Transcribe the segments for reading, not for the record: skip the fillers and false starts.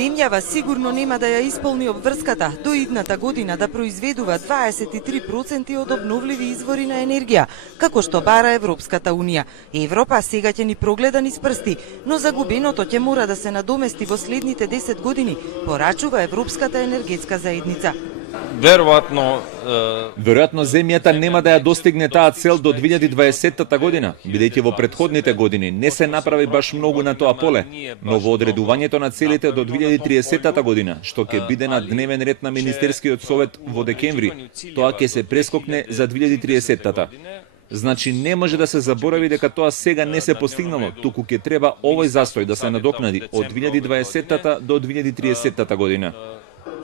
Земјава сигурно нема да ја исполни обврската до идната година да произведува 23% од обновливи извори на енергија, како што бара Европската Унија. Европа сега ќе ни прогледа низ прсти, но загубеното ќе мора да се надомести во следните 10 години, порачува Европската енергетска заедница. Веројатно земјата нема да ја достигне таа цел до 2020 година, бидејќи во претходните години не се направи баш многу на тоа поле, но во одредувањето на целите до 2030 година, што ќе биде на дневен ред на Министерскиот совет во декември, тоа ќе се прескокне за 2030-та. Значи не може да се заборави дека тоа сега не се постигнало, туку ќе треба овој застој да се надокнади од 2020 до 2030 година.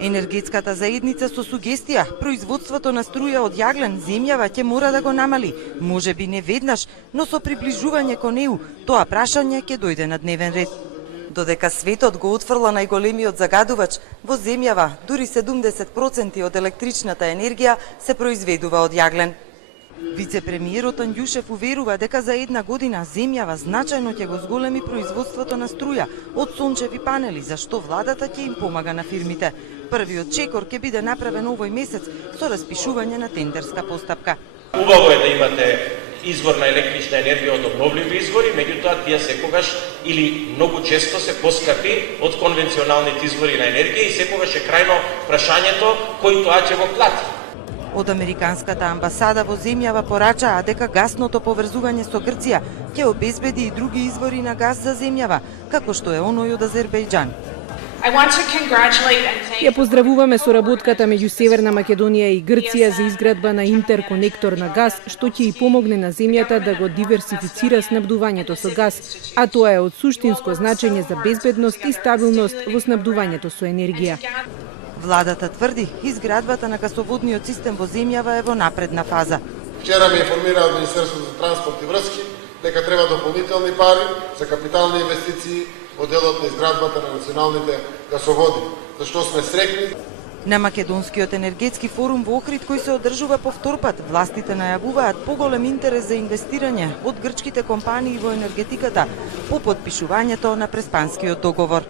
Енергетската заедница со сугестија, производството на струја од јаглен земјава ќе мора да го намали, можеби не веднаш, но со приближување кон неу, тоа прашање ќе дојде на дневен ред. Додека светот го отфрла најголемиот загадувач, во земјава дури 70% од електричната енергија се произведува од јаглен. Вице-премиерот Анѓушев уверува дека за една година земјава значајно ќе го зголеми производството на струја од сончеви панели, за што владата ќе им помага на фирмите. Првиот чекор ќе биде направен овој месец со распишување на тендерска постапка. Убаво е да имате извор на електрична енергија од обновливи извори, меѓутоа тие секогаш или многу често се поскапи од конвенционалните извори на енергија и секогаш е крајно прашањето кој тоа ќе го плати. Од Американската амбасада во земјава порачаа дека гасното поврзување со Грција ќе обезбеди и други извори на газ за земјава, како што е оној од Азербејџан. Ја поздравуваме соработката меѓу Северна Македонија и Грција за изградба на интерконектор на газ, што ќе и помогне на земјата да го диверсифицира снабдувањето со газ, а тоа е од суштинско значење за безбедност и стабилност во снабдувањето со енергија. Владата тврди, изградбата на гасоводниот систем во земјава е во напредна фаза. Вчера ме информира од Министерството за транспорт и врски дека треба дополнителни пари за капитални инвестиции во делот на изградбата на националните гасоводи, зашто сме среќни. На Македонскиот енергетски форум во Охрид, кој се одржува по втор пат, властите најавуваат поголем интерес за инвестирање од грчките компании во енергетиката по потпишувањето на Преспанскиот договор.